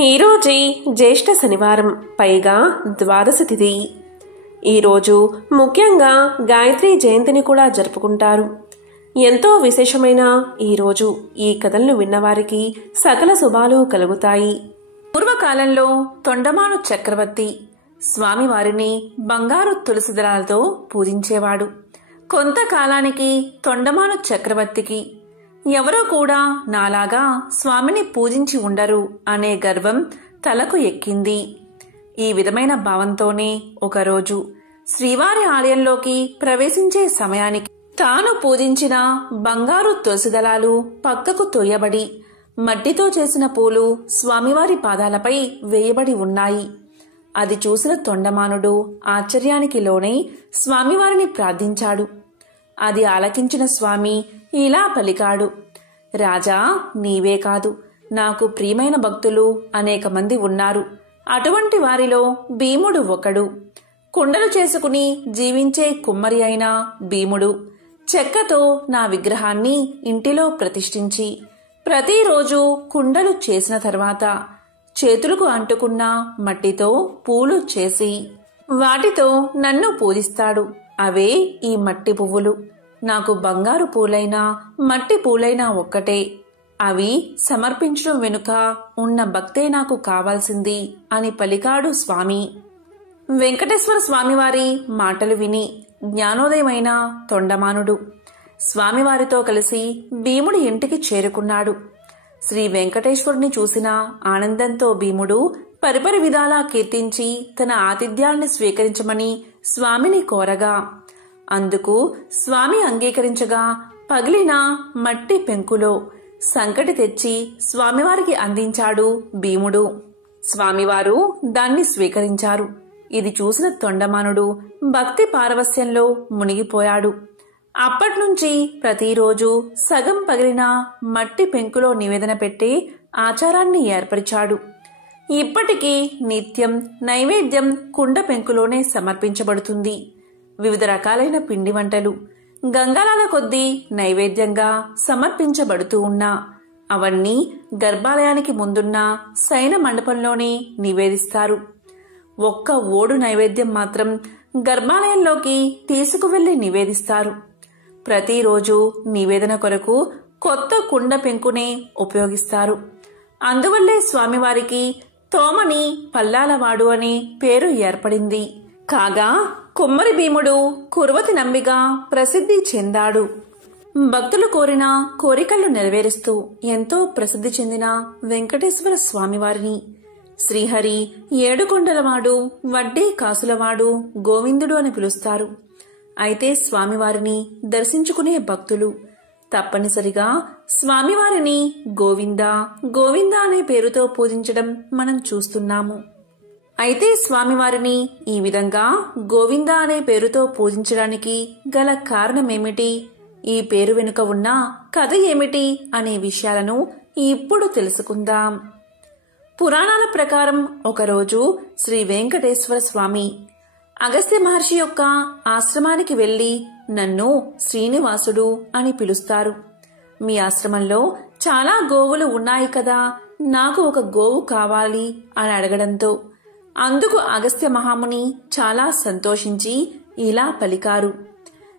ఈరోజే జ్యేష్ఠ శనివారం, పైగా ద్వాదశ తిథి. ఈరోజు ముఖ్యంగా గాయత్రి జయంతిని కూడా జరుపుకుంటారు. ఎంతో విశేషమైన ఈరోజు ఈ కథలను విన్నవారికి సకల శుభాలు కలుగుతాయి. పూర్వకాలంలో తొండమాను చక్రవర్తి స్వామివారిని బంగారు తులసి దళాలతో పూజించేవాడు. కొంతకాలానికి తొండమాను చక్రవర్తికి ఎవరో కూడా నాలాగా స్వామిని పూజించి ఉండరు అనే గర్వం తలకు ఎక్కింది. ఈ విధమైన భావంతోనే ఒకరోజు శ్రీవారి ఆలయంలోకి ప్రవేశించే సమయానికి తాను పూజించిన బంగారు తులసి దళాలు పక్కకు తొయ్యబడి మట్టితో చేసిన పూలు స్వామివారి పాదాలపై వేయబడి ఉన్నాయి. అది చూసిన తొండమానుడు ఆశ్చర్యానికి లోనై స్వామివారిని ప్రార్థించాడు. అది ఆలకించిన స్వామి ఇలా పలికాడు, రాజా, నీవే కాదు, నాకు ప్రియమైన భక్తులు అనేక మంది ఉన్నారు. అటువంటి వారిలో భీముడు ఒకడు. కుండలు చేసుకుని జీవించే కుమ్మరి అయిన భీముడు చెక్కతో నా విగ్రహాన్ని ఇంటిలో ప్రతిష్ఠించి ప్రతిరోజు కుండలు చేసిన తర్వాత చేతులకు అంటుకున్న మట్టితో పూలు చేసి వాటితో నన్ను పూజిస్తాడు. అవే ఈ మట్టి పువ్వులు. నాకు బంగారు పూలైనా మట్టి పూలైనా ఒక్కటే. అవి సమర్పించడం వెనుక ఉన్న భక్తే నాకు కావాల్సింది అని పలికాడు స్వామి. వెంకటేశ్వర స్వామివారి మాటలు విని జ్ఞానోదయమైన తొండమానుడు స్వామివారితో కలిసి భీముడి ఇంటికి చేరుకున్నాడు. శ్రీ వెంకటేశ్వరుని చూసిన ఆనందంతో భీముడు పరిపరి విధాలా కీర్తించి తన ఆతిథ్యాన్ని స్వీకరించమని స్వామిని కోరగా అందుకు స్వామి అంగీకరించగా పగిలిన మట్టి పెంకులో సంకటి తెచ్చి స్వామివారికి అందించాడు భీముడు. స్వామివారు దాన్ని స్వీకరించారు. ఇది చూసిన తొండమానుడు భక్తి పారవస్యంలో మునిగిపోయాడు. అప్పట్నుంచి ప్రతిరోజు సగం పగిలిన మట్టి పెంకులో నివేదన పెట్టే ఆచారాన్ని ఏర్పరిచాడు. ఇప్పటికీ నిత్యం నైవేద్యం కుండ పెంకులోనే సమర్పించబడుతుంది. వివిధ రకాలైన పిండి వంటలు గంగాళాల కొద్దీ నైవేద్యంగా సమర్పించబడుతూ ఉన్నా అవన్నీ గర్భాలయానికి ముందున్న శయన మండపంలోనే నివేదిస్తారు. ఒక్క ఓడు నైవేద్యం మాత్రం గర్భాలయంలోకి తీసుకువెళ్లి నివేదిస్తారు. ప్రతిరోజు నివేదన కొరకు కొత్త కుండ పెంకునే ఉపయోగిస్తారు. అందువల్లే స్వామివారికి తోమని పల్లాలవాడు అనే పేరు ఏర్పడింది. కాగా కుమ్మరి భీముడు కురువతి నంబిగా ప్రసిద్ధి చెందాడు. భక్తులు కోరిన కోరికలు నెరవేరుస్తూ ఎంతో ప్రసిద్ధి చెందిన వెంకటేశ్వర స్వామివారిని శ్రీహరి, ఏడుకొండలవాడు, వడ్డీ కాసులవాడు, గోవిందుడు అని పిలుస్తారు. అయితే స్వామివారిని దర్శించుకునే భక్తులు తప్పనిసరిగా స్వామివారిని గోవింద గోవింద అనే పేరుతో పూజించడం మనం చూస్తున్నాము. అయితే స్వామివారిని ఈ విధంగా గోవింద అనే పేరుతో పూజించడానికి గల కారణమేమిటి, ఈ పేరు వెనుక ఉన్న కథ ఏమిటి అనే విషయాలను ఇప్పుడు తెలుసుకుందాం. పురాణాల ప్రకారం ఒకరోజు శ్రీ వెంకటేశ్వర స్వామి అగస్త్య మహర్షి యొక్క ఆశ్రమానికి వెళ్లి నన్ను శ్రీనివాసుడు అని పిలుస్తారు. మీ ఆశ్రమంలో చాలా గోవులు ఉన్నాయి కదా, నాకు ఒక గోవు కావాలి అని అడగడంతో అందుకు అగస్త్య మహాముని చాలా సంతోషించి ఇలా పలికారు,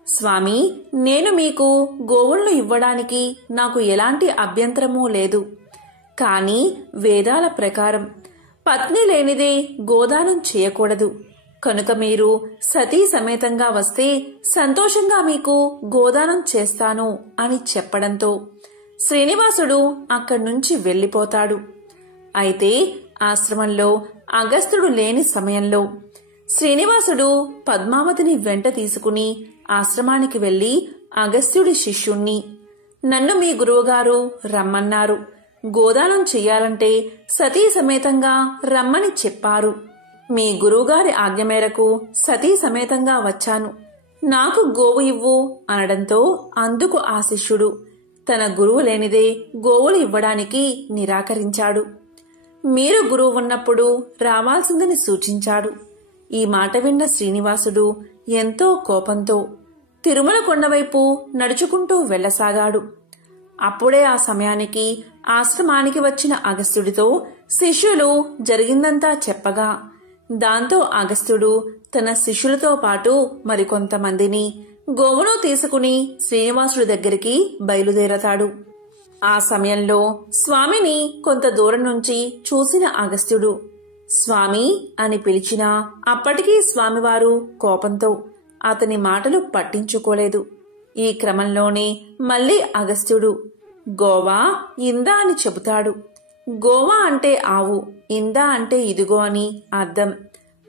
స్వామి, నేను మీకు గోవులను ఇవ్వడానికి నాకు ఎలాంటి అభ్యంతరమూ లేదు. కానీ వేదాల ప్రకారం పత్ని లేనిదే గోదానం చేయకూడదు. కనుక మీరు సతీ సమేతంగా వస్తే సంతోషంగా మీకు గోదానం చేస్తాను అని చెప్పడంతో శ్రీనివాసుడు అక్కడి నుంచి వెళ్లిపోతాడు. అయితే ఆశ్రమంలో అగస్త్యుడు లేని సమయంలో శ్రీనివాసుడు పద్మావతిని వెంట తీసుకుని ఆశ్రమానికి వెళ్లి అగస్త్యుడి శిష్యుణ్ణి, నన్ను మీ గురువుగారు రమ్మన్నారు. గోదానం చెయ్యాలంటే సతీ సమేతంగా రమ్మని చెప్పారు. మీ గురువుగారి ఆజ్ఞ మేరకు సతీ సమేతంగా వచ్చాను. నాకు గోవు ఇవ్వు అనడంతో అందుకు ఆ శిష్యుడు తన గురువు లేనిదే గోవులు ఇవ్వడానికి నిరాకరించాడు. మీరు గురువు ఉన్నప్పుడు రావాల్సిందని సూచించాడు. ఈ మాట విన్న శ్రీనివాసుడు ఎంతో కోపంతో తిరుమల కొండవైపు నడుచుకుంటూ వెళ్లసాగాడు. అప్పుడే ఆ సమయానికి ఆశ్రమానికి వచ్చిన అగస్త్యుడితో శిష్యులు జరిగిందంతా చెప్పగా దాంతో అగస్త్యుడు తన శిష్యులతో పాటు మరికొంతమందిని గోవును తీసుకుని శ్రీనివాసుడి దగ్గరికి బయలుదేరతాడు. ఆ సమయంలో స్వామిని కొంత దూరం నుంచి చూసిన అగస్త్యుడు స్వామి అని పిలిచినా అప్పటికీ స్వామివారు కోపంతో అతని మాటలు పట్టించుకోలేదు. ఈ క్రమంలోనే మళ్లీ అగస్త్యుడు గోవా ఇందా అని చెబుతాడు. గోవా అంటే ఆవు, ఇందా అంటే ఇదిగో అని అర్థం.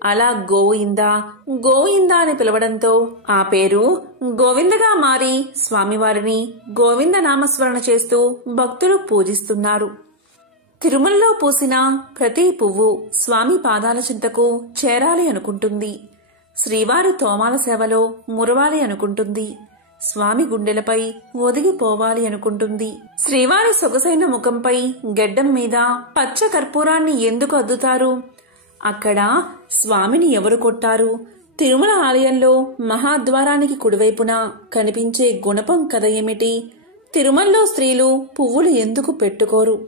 అలా గోవిందా అని పిలవడంతో ఆ పేరు గోవిందగా మారి స్వామివారిని గోవింద నామస్మరణ చేస్తూ భక్తులు పూజిస్తున్నారు. తిరుమలలో పూసిన ప్రతి పువ్వు స్వామి పాదాల చింతకు చేరాలి అనుకుంటుంది. శ్రీవారి తోమాల సేవలో మురవాలి అనుకుంటుంది. స్వామి గుండెలపై ఒదిగిపోవాలి అనుకుంటుంది. శ్రీవారి సొగసైన ముఖంపై గెడ్డం మీద పచ్చ కర్పూరాన్ని ఎందుకు అద్దుతారు? అక్కడ స్వామిని ఎవరు కొట్టారు? తిరుమల ఆలయంలో మహాద్వారానికి కుడివైపున కనిపించే గుణపం కథ ఏమిటి? తిరుమలలో స్త్రీలు పువ్వులు ఎందుకు పెట్టుకోరు?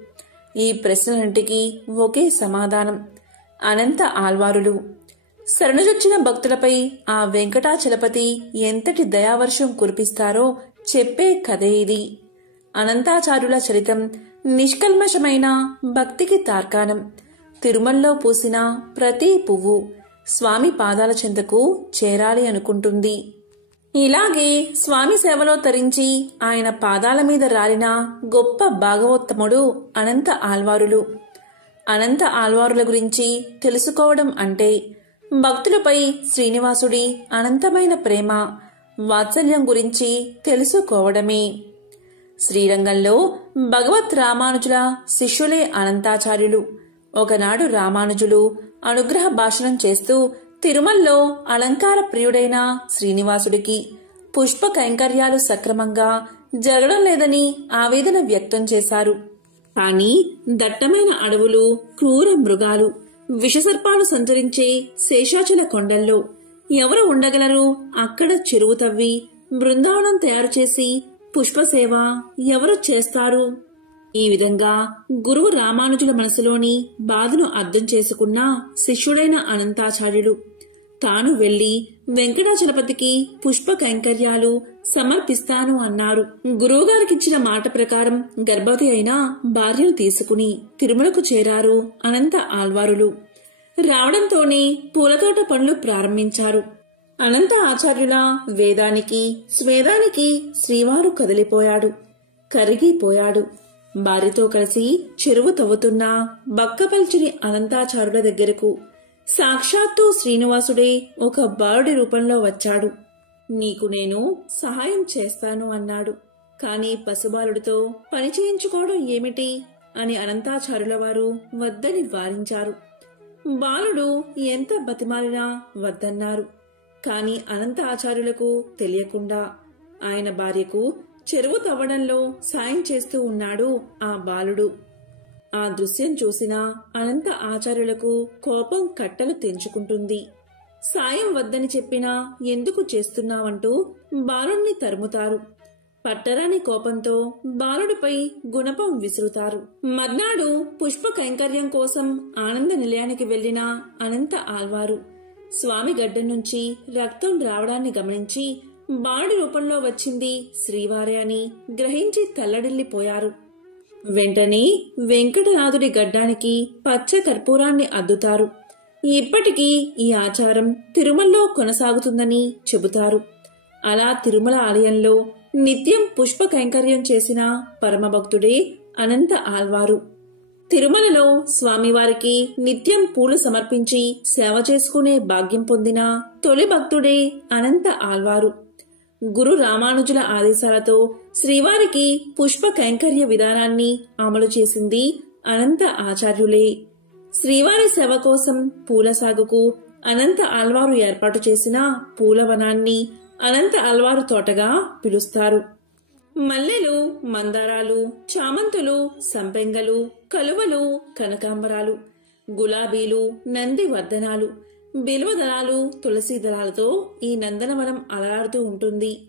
ఈ ప్రశ్నలంటికి ఒకే సమాధానం, అనంత ఆళ్వారులు. శరణుజొచ్చిన భక్తులపై ఆ వెంకటాచలపతి ఎంతటి దయావర్షం కురిపిస్తారో చెప్పే కథే ఇది. అనంతాచార్యుల చరితం నిష్కల్మషమైన భక్తికి తార్కాణం. తిరుమలలో పూసిన ప్రతి పువ్వు స్వామి పాదాల చెంతకు చేరాలి అనుకుంటుంది. ఇలాగే స్వామి సేవలో తరించి ఆయన పాదాల మీద రాలిన గొప్ప భాగవోత్తముడు అనంత ఆళ్వారులు. అనంత ఆళ్వారుల గురించి తెలుసుకోవడం అంటే భక్తులపై శ్రీనివాసుడి అనంతమైన ప్రేమ, వాత్సల్యం గురించి తెలుసుకోవడమే. శ్రీరంగంలో భగవత్ రామానుజుల శిష్యులే అనంతాచార్యులు. ఒకనాడు రామానుజులు అనుగ్రహ భాషణం చేస్తూ తిరుమలలో అలంకార ప్రియుడైన శ్రీనివాసుడికి పుష్ప కైంకర్యాలు సక్రమంగా జరగడం లేదని ఆవేదన వ్యక్తం చేశారు. కాని దట్టమైన అడవులు, క్రూర మృగాలు, విషసర్పాలు సంచరించే శేషాచల కొండల్లో ఎవరు ఉండగలరు? అక్కడ చెరువు తవ్వి బృందావనం తయారు చేసి పుష్పసేవ ఎవరు చేస్తారు? ఈ విధంగా గురువు రామానుజుల మనసులోని బాధను అర్థం చేసుకున్న శిష్యుడైన అనంతాచార్యుడు తాను వెళ్లి వెంకటాచలపతికి పుష్ప కైంకర్యాలు సమర్పిస్తాను అన్నారు. గురువుగారికిచ్చిన మాట ప్రకారం గర్భవతి అయిన భార్యను తీసుకుని తిరుమలకు చేరారు అనంత ఆళ్వారులు. రావడంతోనే పూలతోట పనులు ప్రారంభించారు. అనంత ఆచార్యుల వేదానికి స్వేదానికి శ్రీవారు కదిలిపోయాడు, కరిగిపోయాడు. భార్యతో కలిసి చెరువు తవ్వుతున్న బక్కపల్చిని అనంతాచార్యుల దగ్గరకు సాక్షాత్తు శ్రీనివాసుడే ఒక బాలుడి రూపంలో వచ్చాడు. నీకు నేను సహాయం చేస్తాను అన్నాడు. కాని పసిబాలుడితో పని చేయించుకోవడం ఏమిటి అని అనంతాచార్యుల వారు వద్దని వారించారు. బాలుడు ఎంత బతిమాలినా వద్దన్నారు. కాని అనంత ఆచార్యులకు తెలియకుండా ఆయన భార్యకు చెరువు తవ్వడంలో సాయం చేస్తూ ఉన్నాడు ఆ బాలుడు. ఆ దృశ్యం చూసిన అనంత ఆచార్యులకు కోపం కట్టలు తెంచుకుంటుంది. సాయం వద్దని చెప్పినా ఎందుకు చేస్తున్నావంటూ బాలుణ్ణి తరుముతారు. పట్టరాని కోపంతో బాలుడిపై గుణపం విసురుతారు. మర్నాడు పుష్ప కైంకర్యం కోసం ఆనంద నిలయానికి వెళ్లిన అనంత ఆళ్వారు స్వామి గడ్డం నుంచి రక్తం రావడాన్ని గమనించి బాలుడి రూపంలో వచ్చింది శ్రీవారే అని గ్రహించి తల్లడిల్లిపోయారు. వెంటనే వెంకటనాథుడి గడ్డానికి పచ్చ కర్పూరాన్ని అద్దుతారు. ఇప్పటికీ ఈ ఆచారం తిరుమలలో కొనసాగుతుందని చెబుతారు. అలా తిరుమల ఆలయంలో నిత్యం పుష్ప కైంకర్యం చేసిన పరమభక్తుడే అనంత ఆళ్వారు. తిరుమలలో స్వామివారికి నిత్యం పూలు సమర్పించి సేవ చేసుకునే భాగ్యం పొందిన తొలి భక్తుడే అనంత ఆళ్వారు. గురు రామానుజుల ఆదేశాలతో శ్రీవారికి పుష్ప కైంకర్య విధానాన్ని అమలు చేసింది అనంత ఆచార్యులే. శ్రీవారి సేవ కోసం పూల సాగుకు అనంత ఆళ్వారు ఏర్పాటు చేసిన పూలవనాన్ని అనంత ఆళ్వారు తోటగా పిలుస్తారు. మల్లెలు, మందారాలు, చామంతులు, సంపెంగలు, కలువలు, కనకాంబరాలు, గులాబీలు, నంది వర్ధనాలు, బిల్వదళాలు, తులసి దళాలతో ఈ నందనవనం అలరాడుతూ ఉంటుంది.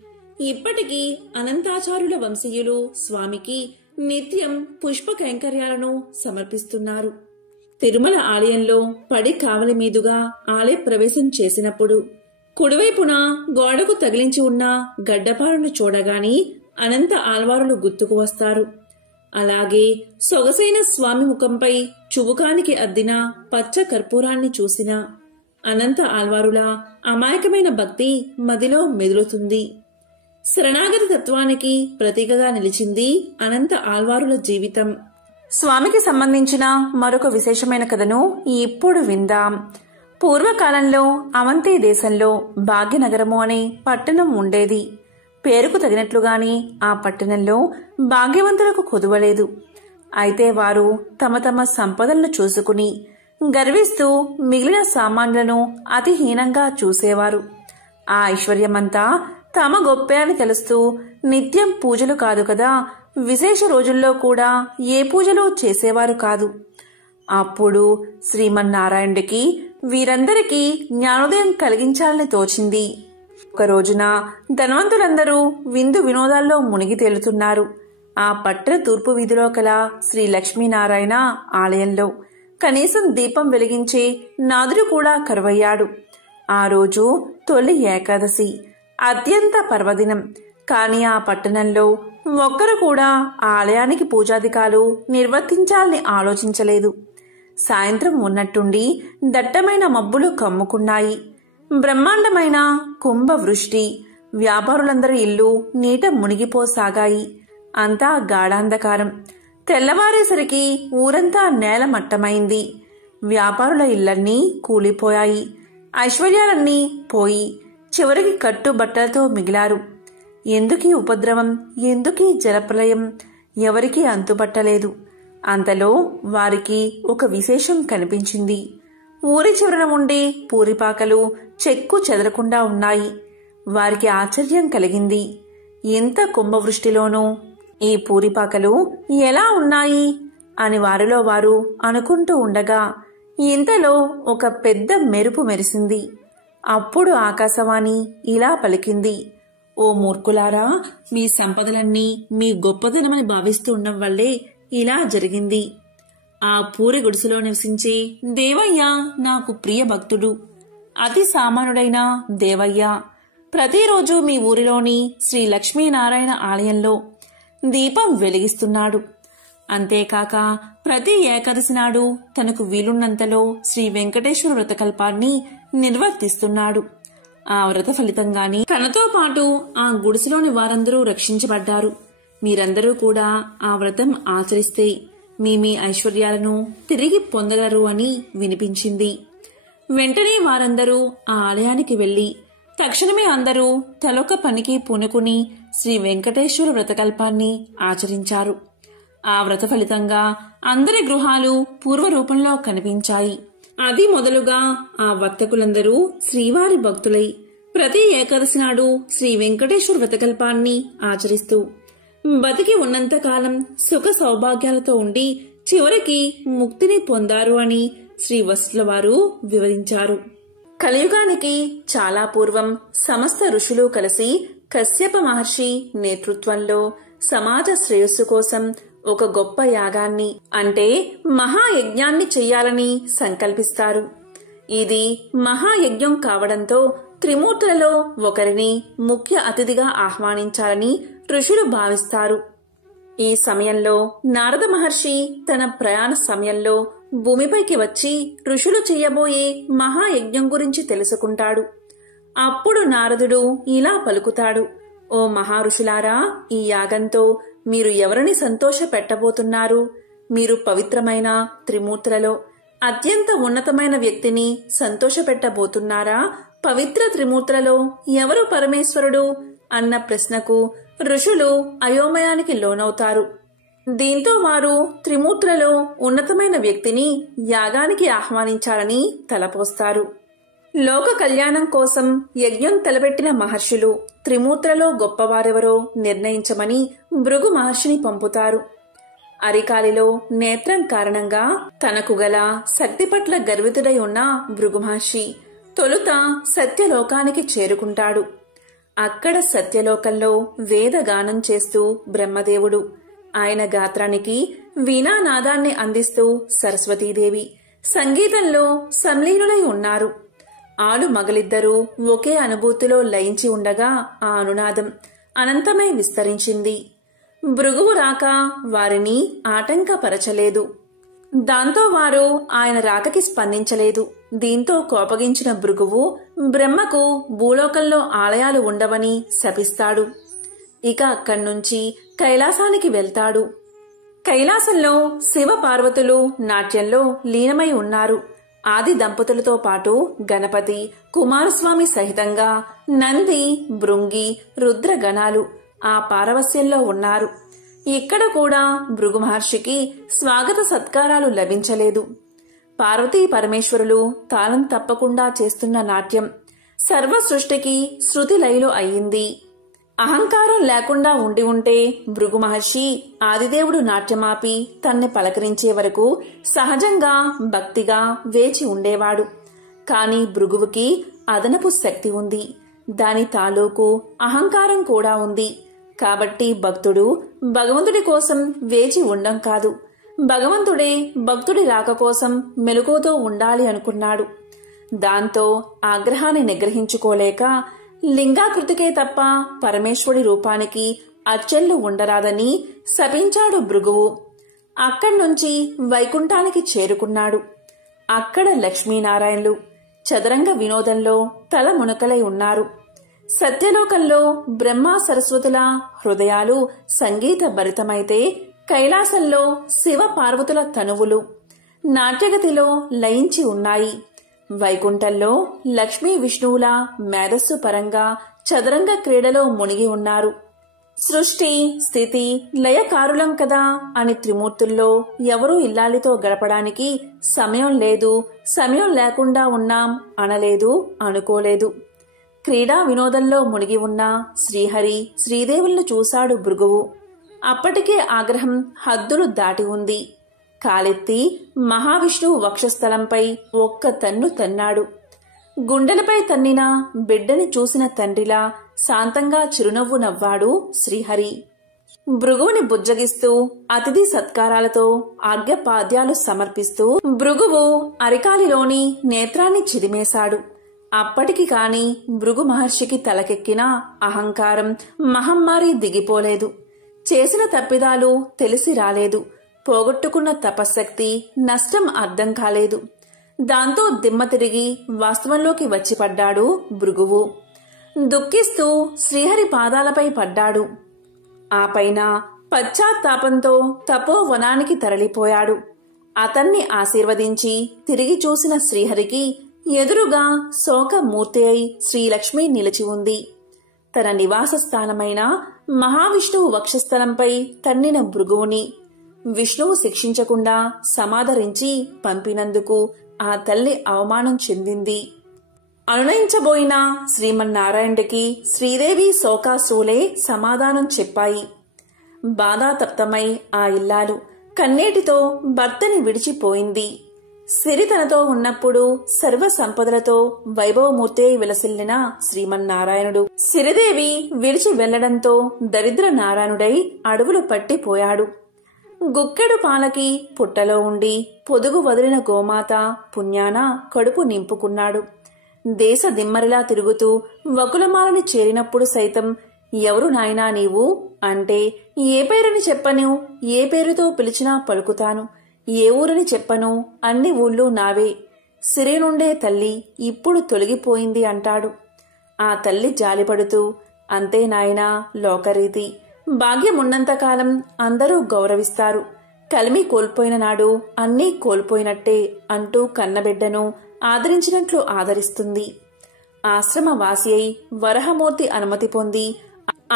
ఇప్పటికీ అనంతాచార్యుల వంశీయులు స్వామికి నిత్యం పుష్ప కైంకర్యాలను సమర్పిస్తున్నారు. తిరుమల ఆలయంలో పడి కావలి మీదుగా ఆలయ ప్రవేశం చేసినప్పుడు కుడివైపున గోడకు తగిలించి ఉన్న గడ్డపారను చూడగాని అనంత ఆల్వారులు గుర్తుకు వస్తారు. అలాగే సొగసైన స్వామి ముఖంపై చుబుకానికి అద్దిన పచ్చ కర్పూరాన్ని చూసిన అనంత ఆల్వారుల అమాయకమైన భక్తి మదిలో మెదులుతుంది. శరణాగతి తత్వానికి ప్రతీకగా నిలిచింది అనంత ఆల్వారుల జీవితం. స్వామికి సంబంధించిన మరొక విశేషమైన కథను ఇప్పుడు విందాం. పూర్వకాలంలో అవంతి దేశంలో భాగ్యనగరము అనే పట్టణం ఉండేది. పేరుకు తగినట్లుగానే ఆ పట్టణంలో భాగ్యవంతులకు కొదువలేదు. అయితే వారు తమ తమ సంపదలను చూసుకుని గర్విస్తూ మిగిలిన సామాన్యులను అతి హీనంగా చూసేవారు. ఆ ఐశ్వర్యమంతా తమ గొప్పే అని తెలుస్తూ నిత్యం పూజలు కాదు కదా, విశేష రోజుల్లో కూడా ఏ పూజలు చేసేవారు కాదు. అప్పుడు శ్రీమన్నారాయణుడికి వీరందరికీ జ్ఞానోదయం కలిగించాలని తోచింది. ఒక రోజున ధనవంతులందరూ విందు వినోదాల్లో మునిగి తేలుతున్నారు. ఆ పట్టణ తూర్పు వీధిలో కల శ్రీ లక్ష్మీనారాయణ ఆలయంలో కనీసం దీపం వెలిగించే నాదుడు కూడా కరువయ్యాడు. ఆ రోజు తొలి ఏకాదశి, అత్యంత పర్వదినం. కాని ఆ పట్టణంలో ఒక్కరు కూడా ఆలయానికి పూజాధికాలు నిర్వర్తించాలని ఆలోచించలేదు. సాయంత్రం ఉన్నట్టుండి దట్టమైన మబ్బులు కమ్ముకున్నాయి. బ్రహ్మాండమైన కుంభవృష్టి. వ్యాపారులందరి ఇల్లు నీట మునిగిపోసాగాయి. అంతా గాఢాంధకారం. తెల్లవారేసరికి ఊరంతా నేలమట్టమైంది. వ్యాపారుల ఇళ్లన్నీ కూలిపోయాయి. ఐశ్వర్యాలన్నీ పోయి చివరికి కట్టుబట్టలతో మిగిలారు. ఎందుకీ ఉపద్రవం, ఎందుకీ జలప్రలయం, ఎవరికీ అంతుపట్టలేదు. అంతలో వారికి ఒక విశేషం కనిపించింది. ఊరి చివరన ఉండే పూరిపాకలు చెక్కు చెదరకుండా ఉన్నాయి. వారికి ఆశ్చర్యం కలిగింది. ఎంత కుంభవృష్టిలోనూ ఈ పూరిపాకలు ఎలా ఉన్నాయి అని వారిలో వారు అనుకుంటూ ఉండగా ఇంతలో ఒక పెద్ద మెరుపు మెరిసింది. అప్పుడు ఆకాశవాణి ఇలా పలికింది, ఓ మూర్ఖులారా, మీ సంపదలన్నీ మీ గొప్పదనమని భావిస్తూ ఉండడం వల్లే ఇలా జరిగింది. ఆ పూరి గుడిసెలో నివసించే దేవయ్య నాకు ప్రియ భక్తుడు. అతి సామాన్యుడైన దేవయ్య ప్రతిరోజు మీ ఊరిలోని శ్రీ లక్ష్మీనారాయణ ఆలయంలో దీపం వెలిగిస్తున్నాడు. అంతేకాక ప్రతి ఏకాదశి నాడు తనకు వీలున్నంతలో శ్రీ వెంకటేశ్వర వ్రతకల్పాన్ని నిర్వర్తిస్తున్నాడు. ఆ వ్రత ఫలితంగానే తనతో పాటు ఆ గుడిసెలోని వారందరూ రక్షించబడ్డారు. మీరందరూ కూడా ఆ వ్రతం ఆచరిస్తే మీ ఐశ్వర్యాలను తిరిగి పొందగలరు అని వినిపించింది. వెంటనే వారందరూ ఆ ఆలయానికి వెళ్లి తక్షణమే అందరూ తలొక పనికి పూనుకుని శ్రీ వెంకటేశ్వర వ్రతకల్పాన్ని ఆచరించారు. ఆ వ్రత ఫలితంగా అందరి గృహాలు పూర్వరూపంలో కనిపించాయి. అది మొదలుగా ఆ వర్తకులందరూ శ్రీవారి భక్తులై ప్రతి ఏకాదశి నాడు శ్రీ వెంకటేశ్వర వ్రతకల్పాన్ని ఆచరిస్తూ బతికి ఉన్నంతకాలం సుఖ సౌభాగ్యాలతో ఉండి చివరికి ముక్తిని పొందారు అని శ్రీ వశిష్ఠుల వారు వివరించారు. కలియుగానికి చాలా పూర్వం సమస్త ఋషులు కలిసి కశ్యప మహర్షి నేతృత్వంలో సమాజ శ్రేయస్సు కోసం ఒక గొప్ప యాగాన్ని అంటే మహాయజ్ఞాన్ని చెయ్యాలని సంకల్పిస్తారు. ఇది మహాయజ్ఞం కావడంతో త్రిమూర్తులలో ఒకరిని ముఖ్య అతిథిగా ఆహ్వానించాలని ఋషులు భావిస్తారు. ఈ సమయంలో నారద మహర్షి తన ప్రయాణ సమయంలో భూమిపైకి వచ్చి ఋషులు చెయ్యబోయే మహాయజ్ఞం గురించి తెలుసుకుంటాడు. అప్పుడు నారదుడు ఇలా పలుకుతాడు, ఓ మహారుషులారా, ఈ యాగంతో మీరు ఎవరిని సంతోష పెట్టబోతున్నారు? మీరు పవిత్రమైన త్రిమూర్తులలో అత్యంత ఉన్నతమైన వ్యక్తిని సంతోష పెట్టబోతున్నారా? పవిత్ర త్రిమూర్తులలో ఎవరు పరమేశ్వరుడు అన్న ప్రశ్నకు ఋషులు అయోమయానికి లోనవుతారు. దీంతో వారు త్రిమూర్తులలో ఉన్నతమైన వ్యక్తిని యాగానికి ఆహ్వానించాలని తలపోస్తారు. లోక కళ్యాణం కోసం యజ్ఞం తలపెట్టిన మహర్షులు త్రిమూర్తులలో గొప్పవారెవరో నిర్ణయించమని భృగు మహర్షిని పంపుతారు. అరికాలిలో నేత్రం కారణంగా తనకు గల శక్తి పట్ల గర్వితుడై ఉన్న భృగు మహర్షి తొలుత సత్యలోకానికి చేరుకుంటాడు. అక్కడ సత్యలోకంలో వేదగానం చేస్తూ బ్రహ్మదేవుడు, ఆయన గాత్రానికి వీణానాదాన్ని అందిస్తూ సరస్వతీదేవి, సంగీతంలో సంలీనులై ఉన్నారు. ఆలు మగలిద్దరూ ఒకే అనుభూతిలో లయించి ఉండగా ఆ అనునాదం అనంతమై విస్తరించింది. భృగువు రాక వారిని ఆటంకపరచలేదు. దాంతో వారు ఆయన రాకకి స్పందించలేదు. దీంతో కోపగించిన భృగువు బ్రహ్మకు భూలోకంలో ఆలయాలు ఉండవని శపిస్తాడు. ఇక అక్కడ్నుంచి కైలాసానికి వెళ్తాడు. కైలాసంలో శివ పార్వతులు నాట్యంలో లీనమై ఉన్నారు. ఆది దంపతులతో పాటు గణపతి, కుమారస్వామి సహితంగా నంది, భృంగి, రుద్రగణాలు ఆ పారవస్యంలో ఉన్నారు. ఇక్కడ కూడా భృగు మహర్షికి స్వాగత సత్కారాలు లభించలేదు. పార్వతీ పరమేశ్వరులు తాళం తప్పకుండా చేస్తున్న నాట్యం సర్వ సృష్టికి శృతి లయలు అయ్యింది. అహంకారం లేకుండా ఉండి ఉంటే భృగు మహర్షి ఆదిదేవుడు నాట్యమాపి తన్ని పలకరించే వరకు సహజంగా భక్తిగా వేచి ఉండేవాడు. కాని భృగువుకి అదనపు శక్తి ఉంది. దాని తాలూకు అహంకారం కూడా ఉంది. కాబట్టి భక్తుడు భగవంతుడి కోసం వేచి ఉండం కాదు, భగవంతుడే భక్తుడి రాక కోసం మెలకువతో ఉండాలి అనుకున్నాడు. దాంతో ఆగ్రహాన్ని నిగ్రహించుకోలేక లింగాకృతికే తప్ప పరమేశ్వరుడి రూపానికి అచ్చెళ్ళు ఉండరాదని శపించాడు భృగువు. అక్కడ్నుంచి వైకుంఠానికి చేరుకున్నాడు. అక్కడ లక్ష్మీనారాయణులు చదరంగ వినోదంలో తల మునకలై ఉన్నారు. సత్యలోకంలో బ్రహ్మ సరస్వతుల హృదయాలు సంగీత భరితమైతే కైలాసంలో శివ పార్వతుల తనువులు నాట్యగతిలో లయించి ఉన్నాయి. వైకుంఠంలో లక్ష్మీ విష్ణువుల మేధస్సు పరంగా చదరంగ క్రీడలో మునిగి ఉన్నారు. సృష్టి స్థితి లయకారులం కదా అని త్రిమూర్తుల్లో ఎవరూ ఇల్లాలితో గడపడానికి సమయం లేదు, సమయం లేకుండా ఉన్నాం అనలేదు, అనుకోలేదు. క్రీడా వినోదంలో మునిగి ఉన్న శ్రీహరి శ్రీదేవులను చూశాడు భృగువు. అప్పటికే ఆగ్రహం హద్దులు దాటి ఉంది. కాలెత్తి మహావిష్ణువు వక్షస్థలంపై ఒక్క తన్ను తన్నాడు. గుండెలపై తన్నిన బిడ్డని చూసిన తండ్రిలా శాంతంగా చిరునవ్వు నవ్వాడు శ్రీహరి. భృగువుని బుజ్జగిస్తూ అతిథి సత్కారాలతో ఆర్ఘ్యపాద్యాలు సమర్పిస్తూ భృగువు అరికాలిలోని నేత్రాన్ని చిదిమేశాడు. అప్పటికి కాని భృగు మహర్షికి తలకెక్కిన అహంకారం మహమ్మారి దిగిపోలేదు. చేసిన తప్పిదాలు తెలిసి రాలేదు. పోగొట్టుకున్న తపశ్శక్తి నష్టం అర్థం కాలేదు. దాంతో దిమ్మ తిరిగి వాస్తవంలోకి వచ్చి పడ్డాడు భృగువు. దుఃఖిస్తూ శ్రీహరి పాదాలపై పడ్డాడు. ఆ పైన పశ్చాత్తాపంతో తపోవనానికి తరలిపోయాడు. అతన్ని ఆశీర్వదించి తిరిగి చూసిన శ్రీహరికి ఎదురుగా శోకమూర్తి అయి శ్రీలక్ష్మి నిలిచి ఉంది. తన నివాస స్థానమైన మహావిష్ణువు వక్షస్థలంపై తన్నిన భృగువుని విష్ణువు శిక్షించకుండా సమాదరించి పంపినందుకు ఆ తల్లి అవమానం చెందింది. అనునయించబోయిన శ్రీమన్నారాయణుడికి శ్రీదేవి శోకాసూలే సమాధానం చెప్పాయి. బాధాతప్తమై ఆ ఇల్లాలు కన్నీటితో భర్తని విడిచిపోయింది. సిరి తనతో ఉన్నప్పుడు సర్వ సంపదలతో వైభవమూర్తే విలసిల్లిన శ్రీమన్నారాయణుడు సిరిదేవి విడిచి వెళ్లడంతో దరిద్ర నారాయణుడై అడవులు పట్టిపోయాడు. గుక్కెడు పాలకి పుట్టలో ఉండి పొదుగు వదిలిన గోమాత పుణ్యాన కడుపు నింపుకున్నాడు. దేశ దిమ్మరిలా తిరుగుతూ వకులమాలని చేరినప్పుడు సైతం ఎవరు నాయనా నీవు అంటే ఏ పేరుని చెప్పను, ఏ పేరుతో పిలిచినా పలుకుతాను, ఏ ఊరని చెప్పను, అన్ని ఊళ్ళూ నావే, సిరి నుండే తల్లి ఇప్పుడు తొలగిపోయింది అంటాడు. ఆ తల్లి జాలిపడుతూ అంతే నాయనా లోకరీతి, భాగ్యమున్నంతకాలం అందరూ గౌరవిస్తారు, కలిమి కోల్పోయిన నాడు అన్నీ కోల్పోయినట్టే అంటూ కన్నబిడ్డను ఆదరించినట్లు ఆదరిస్తుంది. ఆశ్రమవాసి అయి వరహమూర్తి అనుమతి పొంది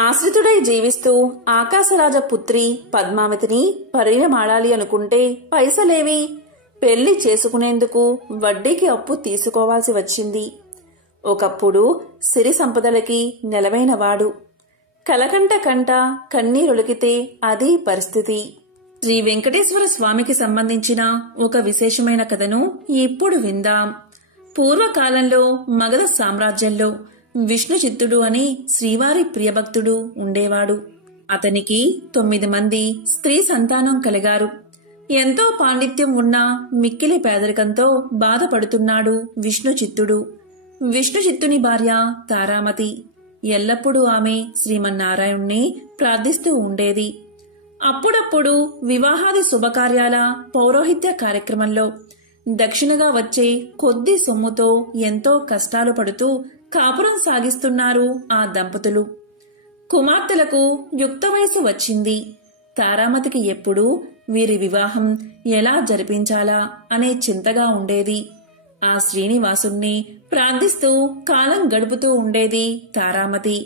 ఆశ్రితుడై జీవిస్తూ ఆకాశరాజ పుత్రి పద్మావతిని పరిణమాడాలి అనుకుంటే పైసలేవి, పెళ్లి చేసుకునేందుకు వడ్డీకి అప్పు తీసుకోవాల్సి వచ్చింది. ఒకప్పుడు సిరి సంపదలకి నెలవైనవాడు. కలకంట కంట కన్నీరొలికితే అది పరిస్థితి. శ్రీ వెంకటేశ్వర స్వామికి సంబంధించిన ఒక విశేషమైన కథను ఇప్పుడు విందాం. పూర్వకాలంలో మగధ సామ్రాజ్యంలో విష్ణు చిత్తుడు అని శ్రీవారి ప్రియభక్తుడు ఉండేవాడు. అతనికి 9 మంది స్త్రీ సంతానం కలిగారు. ఎంతో పాండిత్యం ఉన్న మిక్కిలి పేదరికంతో బాధపడుతున్నాడు విష్ణుచిత్తుడు. విష్ణుచిత్తుని భార్య తారామతి. ఎల్లప్పుడూ ఆమె శ్రీమన్నారాయణ్ణి ప్రార్థిస్తూ ఉండేది. అప్పుడప్పుడు వివాహాది శుభకార్యాల పౌరోహిత్య కార్యక్రమంలో దక్షిణగా వచ్చే కొద్ది సొమ్ముతో ఎంతో కష్టాలు పడుతూ కాపురం సాగిస్తున్నారు ఆ దంపతులు. కుమార్తెలకు యుక్త వయసు వచ్చింది. తారామతికి ఎప్పుడూ వీరి వివాహం ఎలా జరిపించాలా అనే చింతగా ఉండేది. ఆ శ్రీనివాసుణ్ణి ప్రార్థిస్తూ కాలం గడుపుతూ ఉండేది తారామతి.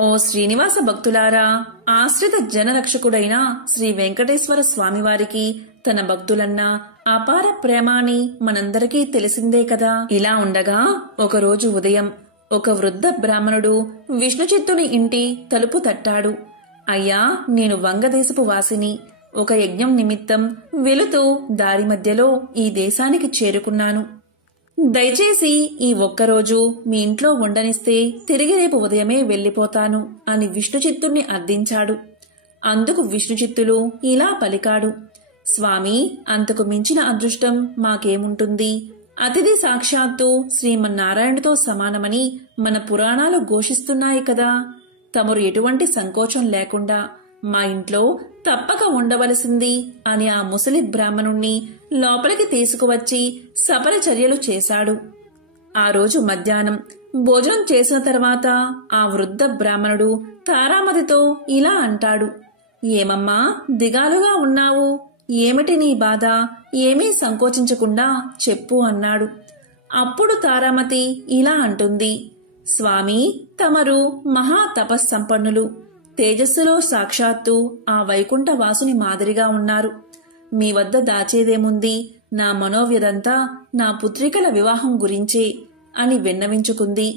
ఓ శ్రీనివాస భక్తులారా, ఆశ్రిత జనరక్షకుడైన శ్రీ వెంకటేశ్వర స్వామివారికి తన భక్తులన్నా అపార ప్రేమ అని మనందరికీ తెలిసిందే కదా. ఇలా ఉండగా ఒకరోజు ఉదయం ఒక వృద్ధ బ్రాహ్మణుడు విష్ణుచిత్తుని ఇంటి తలుపు తట్టాడు. అయ్యా, నేను వంగదేశపు వాసిని. ఒక యజ్ఞం నిమిత్తం వెళుతూ దారి మధ్యలో ఈ దేశానికి చేరుకున్నాను. దయచేసి ఈ ఒక్కరోజు మీ ఇంట్లో ఉండనిస్తే తిరిగి రేపు ఉదయమే వెళ్లిపోతాను అని విష్ణుచిత్తుణ్ణి అర్థించాడు. అందుకు విష్ణుచిత్తులు ఇలా పలికాడు. స్వామి, అంతకు మించిన అదృష్టం మాకేముంటుంది? అతిథి సాక్షాత్తు శ్రీమన్నారాయణుడితో సమానమని మన పురాణాలు ఘోషిస్తున్నాయి కదా. తమరు ఎటువంటి సంకోచం లేకుండా మా ఇంట్లో తప్పక ఉండవలసింది అని ఆ ముసలి బ్రాహ్మణుణ్ణి లోపలికి తీసుకువచ్చి సపరిచర్యలు చేశాడు. ఆ రోజు మధ్యాహ్నం భోజనం చేసిన తర్వాత ఆ వృద్ధ బ్రాహ్మణుడు తారామతితో ఇలా అంటాడు. ఏమమ్మా, దిగాలుగా ఉన్నావు? ఏమిటి నీ బాధ? ఏమీ సంకోచించకుండా చెప్పు అన్నాడు. అప్పుడు తారామతి ఇలా అంటుంది. స్వామి, తమరు మహా తపస్సంపన్నులు. తేజస్సులో సాక్షాత్తు ఆ వైకుంఠ వాసుని మాదిరిగా ఉన్నారు. మీ వద్ద దాచేదేముంది? నా మనోవ్యదంతా నా పుత్రికల వివాహం గురించే అని విన్నవించుకుంది.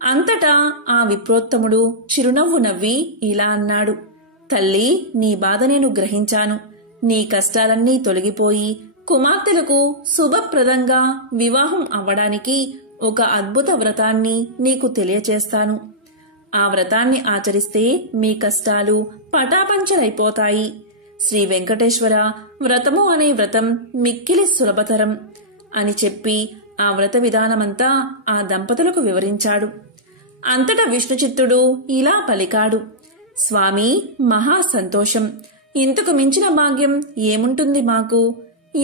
అంతటా ఆ విప్రోత్తముడు చిరునవ్వు నవ్వి ఇలా అన్నాడు. తల్లి, నీ బాధ నేను గ్రహించాను. నీ కష్టాలన్నీ తొలగిపోయి కుమార్తెలకు శుభప్రదంగా వివాహం అవ్వడానికి ఒక అద్భుత వ్రతాన్ని నీకు తెలియచేస్తాను. ఆ వ్రతాన్ని ఆచరిస్తే మీ కష్టాలు పటాపంచలైపోతాయి. శ్రీ వెంకటేశ్వర వ్రతము అనే వ్రతం మిక్కిలి సులభతరం అని చెప్పి ఆ వ్రత విధానమంతా ఆ దంపతులకు వివరించాడు. అంతటా విష్ణుచిత్తుడు ఇలా పలికాడు. స్వామి, మహా సంతోషం. ఇంతకు మించిన భాగ్యం ఏముంటుంది మాకు?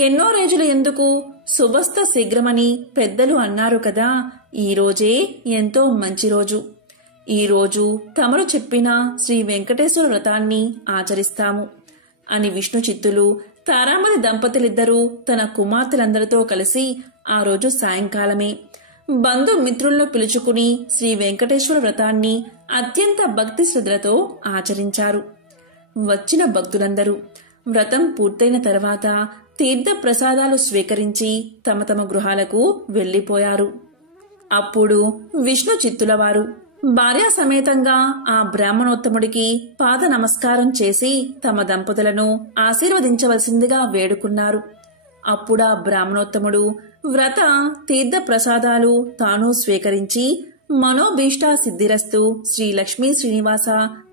ఎన్నో రోజులు ఎందుకు, శుభస్థ శీఘ్రమని పెద్దలు అన్నారు కదా. ఈ రోజే ఎంతో మంచి రోజు. ఈ రోజు తమరు చెప్పిన శ్రీ వెంకటేశ్వర వ్రతాన్ని ఆచరిస్తాము అని విష్ణుచిత్తులు తారామతి దంపతులిద్దరూ తన కుమార్తెలందరితో కలిసి ఆ రోజు సాయంకాలమే బంధుమిత్రులను పిలుచుకుని శ్రీ వెంకటేశ్వర వ్రతాన్ని అత్యంత భక్తి శ్రద్ధలతో ఆచరించారు. వచ్చిన భక్తులందరూ వ్రతం పూర్తయిన తర్వాత తీర్థ ప్రసాదాలు స్వీకరించి తమ తమ గృహాలకు వెళ్లిపోయారు. అప్పుడు విష్ణుచిత్తులవారు భార్యా సమేతంగా ఆ బ్రాహ్మణోత్తముడికి పాద నమస్కారం చేసి తమ దంపతులను ఆశీర్వదించవలసిందిగా వేడుకున్నారు. అప్పుడా బ్రాహ్మణోత్తముడు వ్రత తీర్థ ప్రసాదాలు తాను స్వీకరించి మనోభీష్టా సిద్ధిరస్తు, శ్రీ లక్ష్మీ శ్రీనివాస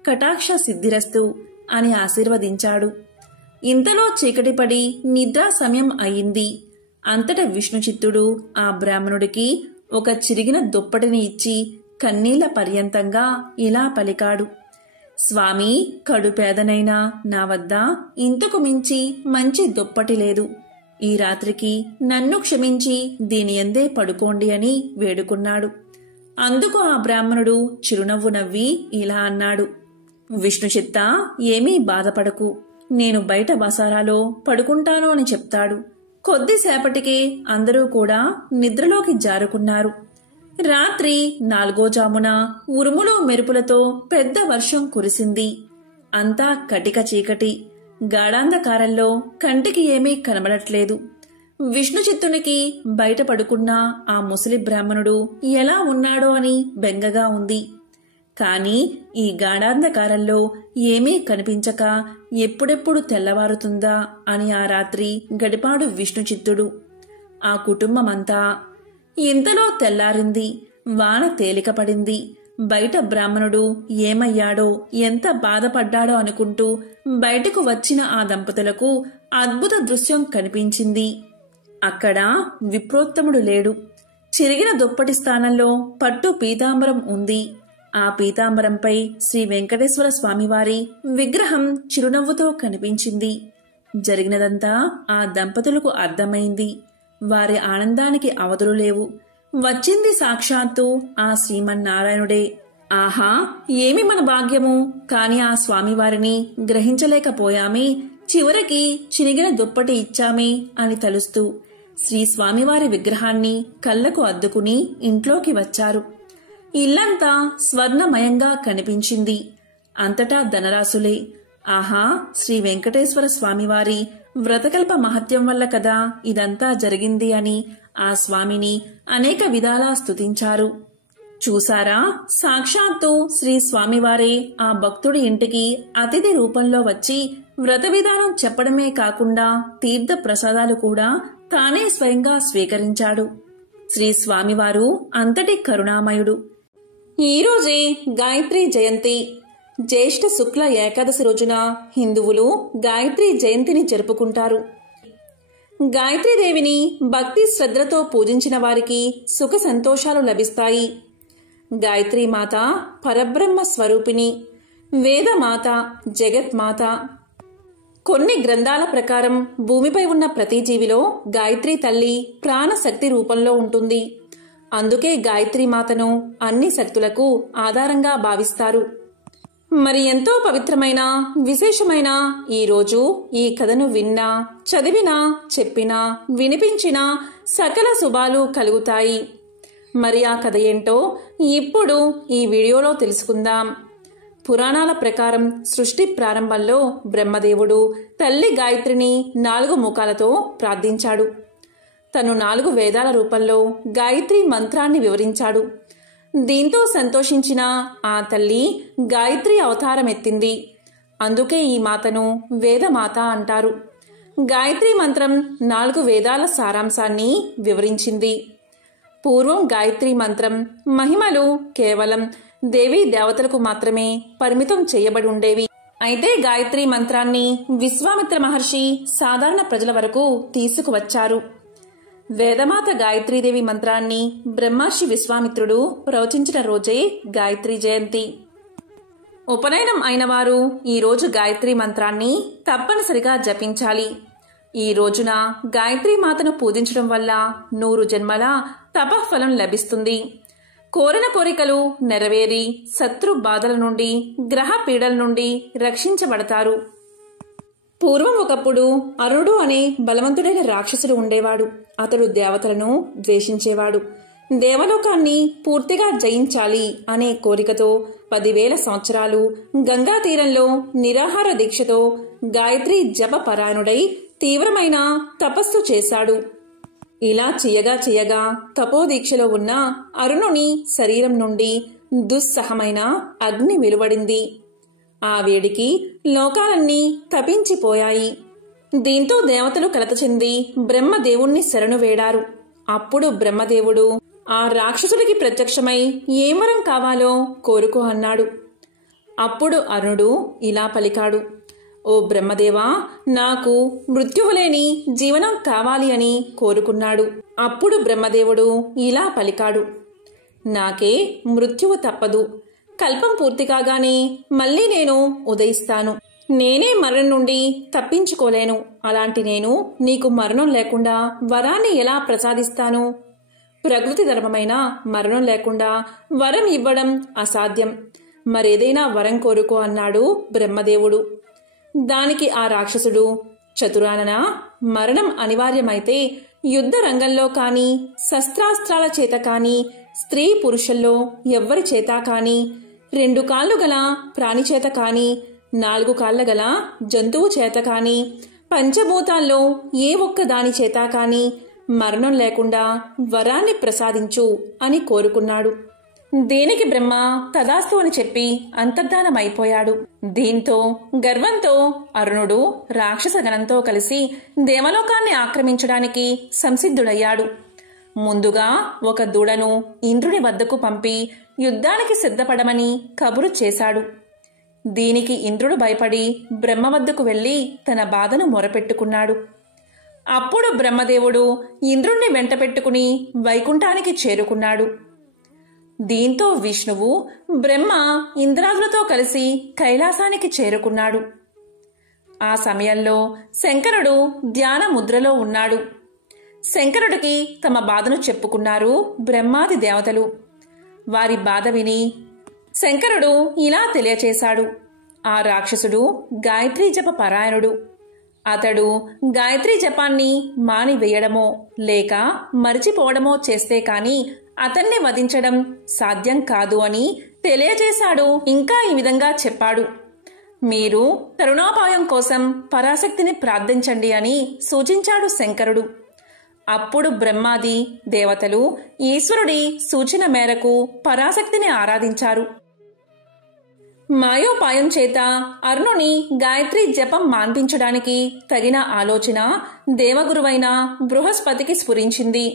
కటాక్ష సిద్ధిరస్తు అని ఆశీర్వదించాడు. ఇంతలో చీకటిపడి నిద్రా సమయం అయింది. అంతటా విష్ణుచిత్తుడు ఆ బ్రాహ్మణుడికి ఒక చిరిగిన దుప్పటిని ఇచ్చి కన్నీళ్ల పర్యంతంగా ఇలా పలికాడు. స్వామి, కడుపేదనైనా నా వద్ద ఇంతకు మించి మంచి దుప్పటి లేదు. ఈ రాత్రికి నన్ను క్షమించి దీని యందే పడుకోండి అని వేడుకున్నాడు. అందుకు ఆ బ్రాహ్మణుడు చిరునవ్వు నవ్వి ఇలా అన్నాడు. విష్ణుచిత్త, ఏమీ బాధపడకు. నేను బయట వసారాలో పడుకుంటాను అని చెప్తాడు. కొద్దిసేపటికే అందరూ కూడా నిద్రలోకి జారుకున్నారు. రాత్రి 4వ జామున ఉరుములు మెరుపులతో పెద్ద వర్షం కురిసింది. అంతా కటిక చీకటి. గాఢాంధకారంలో కంటికి ఏమీ కనబడట్లేదు. విష్ణుచిత్తునికి బయట పడుకున్న ఆ ముసలి బ్రాహ్మణుడు ఎలా ఉన్నాడో అని బెంగగా ఉంది. కాని ఈ గాఢాంధకారంలో ఏమీ కనిపించక ఎప్పుడెప్పుడు తెల్లవారుతుందా అని ఆ రాత్రి గడిపాడు విష్ణుచిత్తుడు. ఆ కుటుంబమంతా. ఇంతలో తెల్లారింది. వాన తేలికపడింది. బయట బ్రాహ్మణుడు ఏమయ్యాడో, ఎంత బాధపడ్డాడో అనుకుంటూ బయటకు వచ్చిన ఆ దంపతులకు అద్భుత దృశ్యం కనిపించింది. అక్కడ విప్రోత్తముడు లేడు. చిరిగిన దుప్పటి స్థానంలో పట్టు పీతాంబరం ఉంది. ఆ పీతాంబరంపై శ్రీ వెంకటేశ్వర స్వామివారి విగ్రహం చిరునవ్వుతో కనిపించింది. జరిగినదంతా ఆ దంపతులకు అర్థమైంది. వారి ఆనందానికి అవధులు లేవు. వచ్చింది సాక్షాత్తు ఆ శ్రీమన్నారాయణుడే. ఆహా, ఏమి మన భాగ్యము! కాని ఆ స్వామివారిని గ్రహించలేకపోయామే. చివరికి చినిగిన దుప్పటి ఇచ్చామే అని తలుస్తూ శ్రీ స్వామివారి విగ్రహాన్ని కళ్లకు అద్దుకుని ఇంట్లోకి వచ్చారు. ఇల్లంతా స్వర్ణమయంగా కనిపించింది. అంతటా ధనరాశులే. ఆహా, శ్రీ వెంకటేశ్వర స్వామివారి వ్రతకల్ప మహత్యం వల్ల కదా ఇదంతా జరిగింది అని ఆ స్వామిని అనేక విధాలా స్తుతించారు. చూసారా, సాక్షాత్తు శ్రీ స్వామివారే ఆ భక్తుడి ఇంటికి అతిథి రూపంలో వచ్చి వ్రత విధానం చెప్పడమే కాకుండా తీర్థ ప్రసాదాలు కూడా తానే స్వయంగా స్వీకరించాడు. శ్రీ స్వామివారు అంతటి కరుణామయుడు. ఈరోజే గాయత్రీ జయంతి. జ్యేష్ఠ శుక్ల ఏకాదశి రోజున హిందువులు గాయత్రీ జయంతిని జరుపుకుంటారు. గాయత్రీదేవిని భక్తి శ్రద్ధలతో పూజించిన వారికి సుఖ సంతోషాలు లభిస్తాయి. గాయత్రీమాత పరబ్రహ్మ స్వరూపిణి, వేదమాత, జగత్మాత. కొన్ని గ్రంథాల ప్రకారం భూమిపై ఉన్న ప్రతి జీవిలో గాయత్రీ తల్లి ప్రాణశక్తి రూపంలో ఉంటుంది. అందుకే గాయత్రీమాతను అన్ని శక్తులకు ఆధారంగా భావిస్తారు. మరి ఎంతో పవిత్రమైన విశేషమైన ఈరోజు ఈ కథను విన్నా, చదివినా, చెప్పినా, వినిపించినా సకల శుభాలు కలుగుతాయి. మరి ఆ కథ ఏంటో ఇప్పుడు ఈ వీడియోలో తెలుసుకుందాం. పురాణాల ప్రకారం సృష్టి ప్రారంభంలో బ్రహ్మదేవుడు తల్లి గాయత్రిని 4 ముఖాలతో ప్రార్థించాడు. తను 4 వేదాల రూపంలో గాయత్రి మంత్రాన్ని వివరించాడు. దీంతో సంతోషించిన ఆ తల్లి గాయత్రి అవతారమెత్తింది. అందుకే ఈ మాతను వేదమాత అంటారు. గాయత్రి మంత్రం 4 వేదాల సారాంశాన్ని వివరించింది. పూర్వం గాయత్రి మంత్రం మహిమలు కేవలం దేవీ దేవతలకు మాత్రమే పరిమితం చేయబడి ఉండేవి. అయితే గాయత్రి మంత్రాన్ని విశ్వామిత్ర మహర్షి సాధారణ ప్రజల వరకు తీసుకువచ్చారు. వేదమాత గాయత్రీదేవి మంత్రాన్ని బ్రహ్మర్షి విశ్వామిత్రుడు ప్రవచించిన రోజే గాయత్రీ జయంతి. ఉపనయనం అయిన వారు ఈ రోజు గాయత్రీ మంత్రాన్ని తప్పనిసరిగా జపించాలి. ఈ రోజున గాయత్రీ మాతను పూజించడం వల్ల 100 జన్మల తపఫలం లభిస్తుంది. కోరిన కోరికలు నెరవేరి శత్రు బాధల నుండి, గ్రహ పీడల నుండి రక్షించబడతారు. పూర్వం ఒకప్పుడు అరుణుడు అనే బలవంతుడైన రాక్షసుడు ఉండేవాడు. అతడు దేవతలను ద్వేషించేవాడు. దేవలోకాన్ని పూర్తిగా జయించాలి అనే కోరికతో 10,000 సంవత్సరాలు గంగా తీరంలో నిరాహార దీక్షతో గాయత్రి జప పరాయణుడై తీవ్రమైన తపస్సు చేశాడు. ఇలా చేయగా తపోదీక్షలో ఉన్న అరుణుని శరీరం నుండి దుస్సహమైన అగ్ని వెలువడింది. ఆ వేడికి లోకాలన్నీ తపించిపోయాయి. దీంతో దేవతలు కలత చెంది బ్రహ్మదేవుణ్ణి శరణు వేడారు. అప్పుడు బ్రహ్మదేవుడు ఆ రాక్షసుడికి ప్రత్యక్షమై ఏం వరం కావాలో కోరుకో అన్నాడు. అప్పుడు అరుణుడు ఇలా పలికాడు: ఓ బ్రహ్మదేవా, నాకు మృత్యువులేని జీవనం కావాలి అని కోరుకున్నాడు. అప్పుడు బ్రహ్మదేవుడు ఇలా పలికాడు: నాకే మృత్యువు తప్పదు. కల్పం పూర్తి కాగానే మళ్ళీ నేను ఉదయిస్తాను. నేనే మరణం నుండి తప్పించుకోలేను. అలాంటి నేను నీకు మరణం లేకుండా వరాన్ని ఎలా ప్రసాదిస్తాను? ప్రకృతి ధర్మమైన మరణం లేకుండా వరం ఇవ్వడం అసాధ్యం. మరేదైనా వరం కోరుకో అన్నాడు బ్రహ్మదేవుడు. దానికి ఆ రాక్షసుడు, చతురానన, మరణం అనివార్యమైతే యుద్ధ రంగంలో కాని, శస్త్రాస్త్రాల చేత కాని, స్త్రీ పురుషుల్లో ఎవ్వరి చేత కాని, 2 కాళ్ళు గల ప్రాణి చేత కాని, 4 కాళ్ల గల జంతువు చేత కాని, పంచభూతాల్లో ఏ ఒక్క దాని చేత కాని మరణం లేకుండా వరాన్ని ప్రసాదించు అని కోరుకున్నాడు. దీనికి బ్రహ్మ తదాస్తు అని చెప్పి అంతర్ధానమైపోయాడు. దీంతో గర్వంతో అరుణుడు రాక్షస గణంతో కలిసి దేవలోకాన్ని ఆక్రమించడానికి సంసిద్ధుడయ్యాడు. ముందుగా ఒక దూడను ఇంద్రుని వద్దకు పంపి యుద్ధానికి సిద్ధపడమని కబురు చేశాడు. దీనికి ఇంద్రుడు భయపడి బ్రహ్మ వద్దకు వెళ్ళి తన బాధను మొరపెట్టుకున్నాడు. అప్పుడు బ్రహ్మదేవుడు ఇంద్రుణ్ణి వెంట పెట్టుకుని వైకుంఠానికి చేరుకున్నాడు. దీంతో విష్ణువు, బ్రహ్మ, ఇంద్రాదులతో కలిసి కైలాసానికి చేరుకున్నాడు. ఆ సమయంలో శంకరుడు ధ్యాన ముద్రలో ఉన్నాడు. శంకరుడికి తమ బాధను చెప్పుకున్నారు బ్రహ్మాది దేవతలు. వారి బాధ విని శంకరుడు ఇలా తెలియచేశాడు. ఆ రాక్షసుడు గాయత్రీ జప పరాయణుడు. అతడు గాయత్రీ జపాన్ని మానివేయడమో లేక మరిచిపోవడమో చేస్తే కాని అతన్ని వధించడం సాధ్యం కాదు అని తెలియజేశాడు. ఇంకా ఈ విధంగా చెప్పాడు. మీరు తరుణోపాయం కోసం పరాశక్తిని ప్రార్థించండి అని సూచించాడు శంకరుడు. అప్పుడు బ్రహ్మాది దేవతలు ఈశ్వరుడి సూచన మేరకు పరాశక్తిని ఆరాధించారు. మాయోపాయం చేత అరుణుని గాయత్రి జపం మాన్పించడానికి తగిన ఆలోచన దేవగురువైన బృహస్పతికి స్ఫురించింది.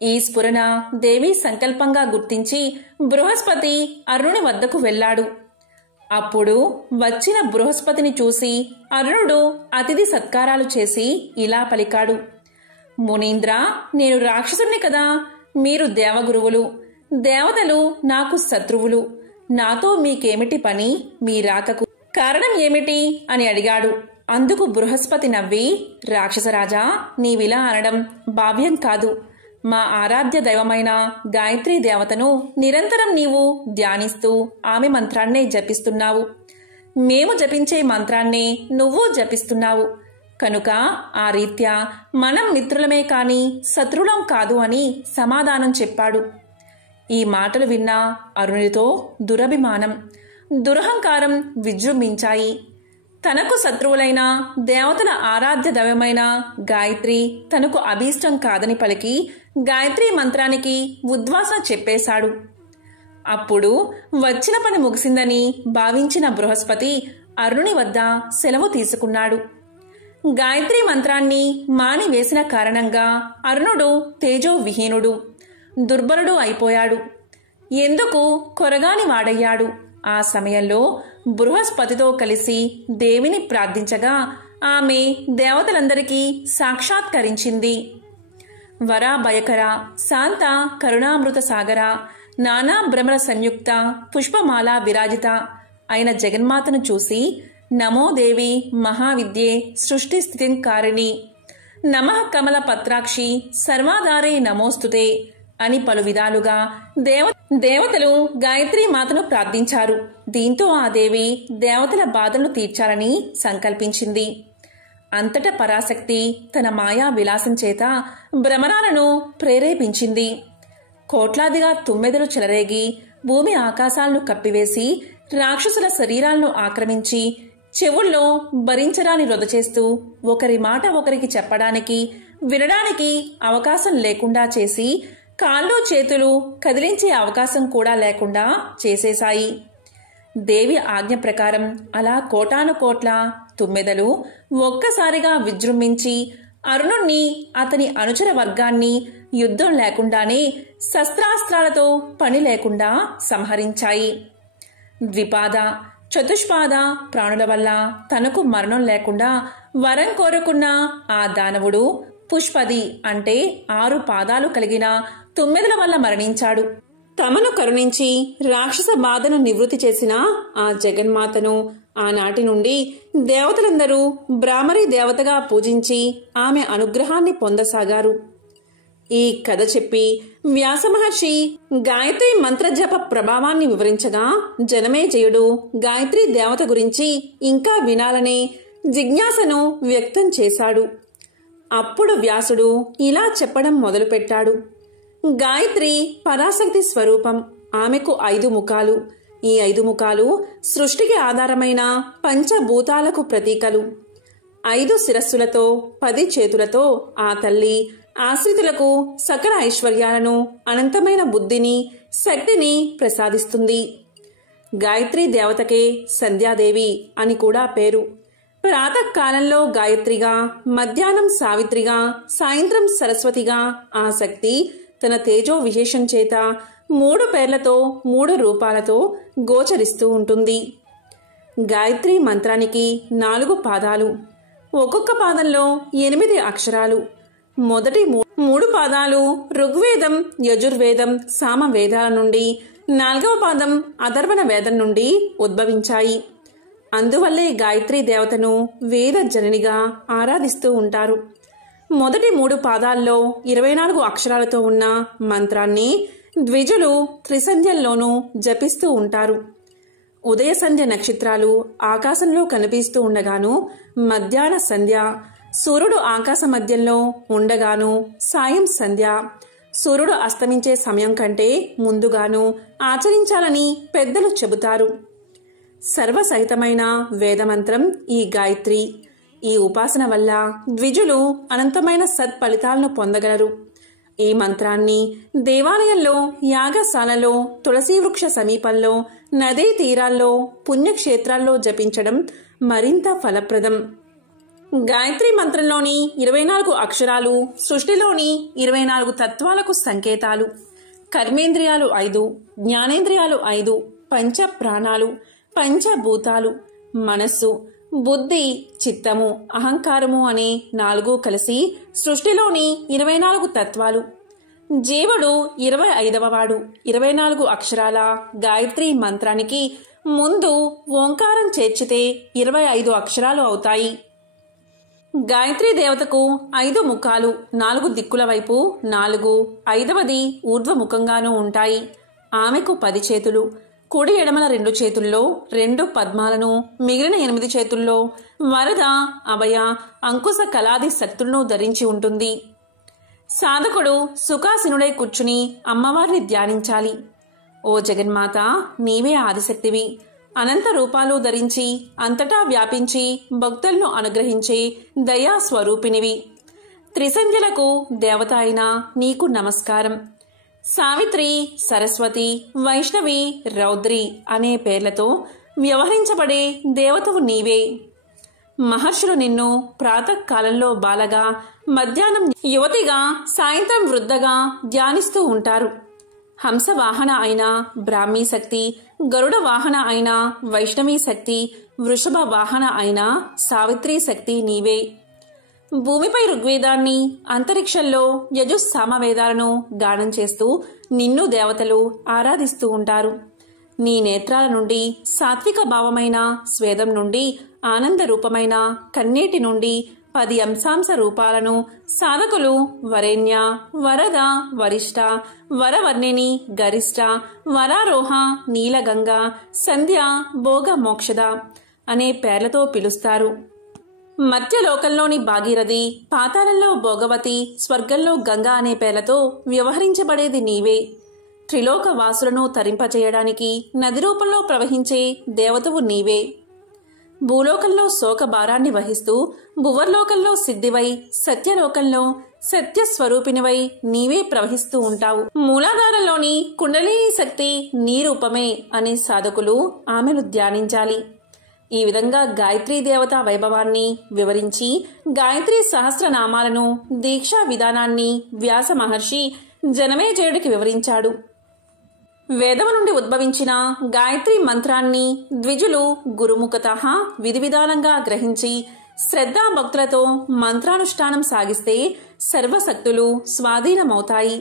ఈ స్ఫురణ దేవి సంకల్పంగా గుర్తించి బృహస్పతి అరుణుని వద్దకు వెళ్ళాడు. అప్పుడు వచ్చిన బృహస్పతిని చూసి అరుణుడు అతిథి సత్కారాలు చేసి ఇలా పలికాడు. మునీంద్ర, నేను రాక్షసుని కదా, మీరు దేవగురువులు, దేవతలు నాకు శత్రువులు, నాతో మీకేమిటి పని, మీ రాకకు కారణం ఏమిటి అని అడిగాడు. అందుకు బృహస్పతి నవ్వి, రాక్షసరాజా, నీవిలా అనడం భావ్యం కాదు. మా ఆరాధ్య దైవమైన గాయత్రీ దేవతను నిరంతరం నీవు ధ్యానిస్తూ ఆమె మంత్రాన్నే జపిస్తున్నావు. మేము జపించే మంత్రాన్నే నువ్వు జపిస్తున్నావు. కనుక ఆ రీత్యా మనం మిత్రులమే కాని శత్రువులం కాదు అని సమాధానం చెప్పాడు. ఈ మాటలు విన్న అరుణుడితో దురభిమానం, దురహంకారం విజృంభించాయి. తనకు శత్రువులైన దేవతల ఆరాధ్య దైవమైన గాయత్రి తనకు అభీష్టం కాదని పలికి గాయత్రీ మంత్రానికి ఉద్వాసన చెప్పేశాడు. అప్పుడు వచ్చిన పని ముగిసిందని భావించిన బృహస్పతి అరుణుని వద్ద సెలవు తీసుకున్నాడు. గాయత్రీ మంత్రాన్ని మానివేసిన కారణంగా అరుణుడు తేజో విహీనుడు, దుర్బలుడు అయిపోయాడు. ఎందుకు కొరగాని వాడయ్యాడు. ఆ సమయంలో బృహస్పతితో కలిసి దేవిని ప్రార్థించగా ఆమె దేవతలందరికీ సాక్షాత్కరించింది. వరాభయకర, శాంత, కరుణామృత సాగర, నానా భ్రమర సంయుక్త, పుష్పమాల విరాజిత అయిన జగన్మాతను చూసి, నమో దేవి మహావిద్యే సృష్టి స్థితికారిణి, నమః కమల పత్రాక్షి సర్వాధారే నమోస్తుతే అని పలు విధాలుగా దేవతలు గాయత్రీ మాతను ప్రార్థించారు. దీంతో ఆ దేవి దేవతల బాధలను తీర్చాలని సంకల్పించింది. అంతటా పరాశక్తి తన మాయా విలాసం చేత భ్రమరాలను ప్రేరేపించింది. కోట్లాదిగా తుమ్మెదలు చెలరేగి భూమి ఆకాశాలను కప్పివేసి రాక్షసుల శరీరాలను ఆక్రమించి చెవుల్లో భరించరాని రొద చేస్తూ ఒకరి మాట ఒకరికి చెప్పడానికి వినడానికి అవకాశం లేకుండా చేసి కాళ్ళు చేతులు కదిలించే అవకాశం కూడా లేకుండా చేసేశాయి. దేవి ఆజ్ఞ ప్రకారం అలా కోటాను కోట్ల తుమ్మెదలు ఒక్కసారిగా విజృంభించి అరుణుణ్ణి అతని అనుచర వర్గాన్ని యుద్ధం లేకుండానే శస్త్రాస్త్రాలతో పని లేకుండా సంహరించాయి. ద్విపాద, చతుష్పాద ప్రాణుల వల్ల తనకు మరణం లేకుండా వరం కోరుకున్న ఆ దానవుడు పుష్పది అంటే 6 పాదాలు కలిగిన తుమ్మెదల వల్ల మరణించాడు. తమను కరుణించి రాక్షస బాధను నివృత్తి చేసిన ఆ జగన్మాతను ఆనాటి నుండి దేవతలందరూ బ్రాహ్మరీ దేవతగా పూజించి ఆమె అనుగ్రహాన్ని పొందసాగారు. ఈ కథ చెప్పి వ్యాసమహర్షి గాయత్రి మంత్రజప ప్రభావాన్ని వివరించగా జనమేజయుడు గాయత్రీ దేవత గురించి ఇంకా వినాలనే జిజ్ఞాసను వ్యక్తం చేశాడు. అప్పుడు వ్యాసుడు ఇలా చెప్పడం మొదలుపెట్టాడు. గాయత్రి పరాశక్తి స్వరూపం. ఆమెకు 5 ముఖాలు. ఈ 5 ముఖాలు సృష్టికి ఆధారమైన పంచభూతాలకు ప్రతీకలు. 5 శిరస్సులతో 10 చేతులతో ఆ తల్లి ఆశ్రితులకు సకల ఐశ్వర్యాలను, అనంతమైన బుద్ధిని, శక్తిని ప్రసాదిస్తుంది. గాయత్రీ దేవతకే సంధ్యాదేవి అని కూడా పేరు. ప్రాతకాలంలో గాయత్రిగా, మధ్యాహ్నం సావిత్రిగా, సాయంత్రం సరస్వతిగా ఆ శక్తి తన తేజో విశేషం చేత 3 పేర్లతో 3 రూపాలతో గోచరిస్తూ ఉంటుంది. గాయత్రి మంత్రానికి 4 పాదాలు. ఒక్కొక్క పాదంలో 8 అక్షరాలు. మొదటి 3 పాదాలు ఋగ్వేదం, యజుర్వేదం, సామవేదాల నుండి, 4వ పాదం అథర్వణ వేదం నుండి ఉద్భవించాయి. అందువల్లే గాయత్రీ దేవతను వేద జననిగా ఆరాధిస్తూ ఉంటారు. మొదటి 3 పాదాల్లో 24 అక్షరాలతో ఉన్న మంత్రాన్ని ద్విజులు త్రిసంధ్యల్లోనూ జపిస్తూ ఉంటారు. ఉదయ సంధ్య నక్షత్రాలు ఆకాశంలో కనిపిస్తూ ఉండగాను, మధ్యాహ్న సంధ్య సూర్యుడు ఆకాశ మధ్యంలో ఉండగాను, సాయం సంధ్య సూర్యుడు అస్తమించే సమయం కంటే ముందుగాను ఆచరించాలని పెద్దలు చెబుతారు. సర్వసహితమైన వేదమంత్రం ఈ గాయత్రి. ఈ ఉపాసన వల్ల ద్విజులు అనంతమైన సత్ఫలితాలను పొందగలరు. ఈ మంత్రాన్ని దేవాలయంలో, యాగశాలలో, తులసి వృక్ష సమీపంలో, నదీ తీరాల్లో, పుణ్యక్షేత్రాల్లో జపించడం మరింత ఫలప్రదం. గాయత్రి మంత్రంలోని 24 అక్షరాలు సృష్టిలోని 24 తత్వాలకు సంకేతాలు. కర్మేంద్రియాలు 5, జ్ఞానేంద్రియాలు 5, పంచ ప్రాణాలు, పంచభూతాలు, మనస్సు, బుద్ధి, చిత్తము, అహంకారము అనే 4 కలిసి సృష్టిలోని 24 తత్వాలు. జీవుడు 25వ వాడు. 24 అక్షరాల గాయత్రి మంత్రానికి ముందు ఓంకారం చేర్చితే 25 అక్షరాలు అవుతాయి. గాయత్రీ దేవతకు 5 ముఖాలు, 4 దిక్కుల వైపు 4, 5వది ఊర్ధ్వముఖంగానూ ఉంటాయి. ఆమెకు 10 చేతులు. కుడి ఎడమల 2 చేతుల్లో 2 పద్మాలను, మిగిలిన 8 చేతుల్లో వరద, అభయ, అంకుశ కళాది శక్తులను ధరించి ఉంటుంది. సాధకుడు సుఖాసీనుడై కూర్చుని అమ్మవారిని ధ్యానించాలి. ఓ జగన్మాత, నీవే ఆదిశక్తివి. అనంత రూపాలు ధరించి అంతటా వ్యాపించి భక్తులను అనుగ్రహించే దయా స్వరూపినివి. త్రిసంధ్యలకు దేవత అయిన నీకు నమస్కారం. సావిత్రి, సరస్వతి, వైష్ణవి, రౌద్రి అనే పేర్లతో వ్యవహరించబడే దేవతవు నీవే. మహర్షులు నిన్ను ప్రాతకాలంలో బాలగా, మధ్యాహ్నం యువతిగా, సాయంత్రం వృద్ధగా ధ్యానిస్తూ ఉంటారు. హంసవాహన అయిన బ్రాహ్మీ శక్తి, గరుడ వాహన అయిన వైష్ణవీ శక్తి, వృషభ వాహన అయిన సావిత్రి శక్తి నీవే. భూమిపై ఋగ్వేదాన్ని, అంతరిక్షంలో యజుస్సామవేదాలను గానం చేస్తూ నిన్ను దేవతలు ఆరాధిస్తూ ఉంటారు. నీ నేత్రాల నుండి సాత్విక భావమైన స్వేదం నుండి, ఆనంద రూపమైన కన్నీటి నుండి 10 అంశాంశ రూపాలను సాధకులు వరేణ్య, వరద, వరిష్ట, వరవర్ణిని, గరిష్ట, వరారోహ, నీలగంగ, సంధ్య, భోగ, మోక్షద అనే పేర్లతో పిలుస్తారు. మధ్యలోకంలోని భాగీరథి, పాతాళంలో భోగవతి, స్వర్గంలో గంగా అనే పేర్లతో వ్యవహరించబడేది నీవే. త్రిలోక వాసులను తరింపచేయడానికి నది రూపంలో ప్రవహించే దేవతవు నీవే. భూలోకంలో శోక భారాన్ని వహిస్తూ భువర్లోకంలో సిద్ధివై, సత్యలోకంలో సత్యస్వరూపినివై నీవే ప్రవహిస్తూ ఉంటావు. మూలాధారంలోని కుండలిని శక్తి నీ రూపమే అనే సాధకులు ఆమెను ధ్యానించాలి. ఈ విధంగా గాయత్రీ దేవత వైభవాన్ని వివరించి గాయత్రీ సహస్రనామాలను, దీక్షా విధానాన్ని వ్యాస మహర్షి జనమేజయుడికి వివరించాడు. వేదము నుండి ఉద్భవించిన గాయత్రీ మంత్రాన్ని ద్విజులు గురుముఖతః విధి విధానంగా గ్రహించి శ్రద్ధాభక్తులతో మంత్రానుష్ఠానం సాగిస్తే సర్వశక్తులు స్వాధీనమవుతాయి.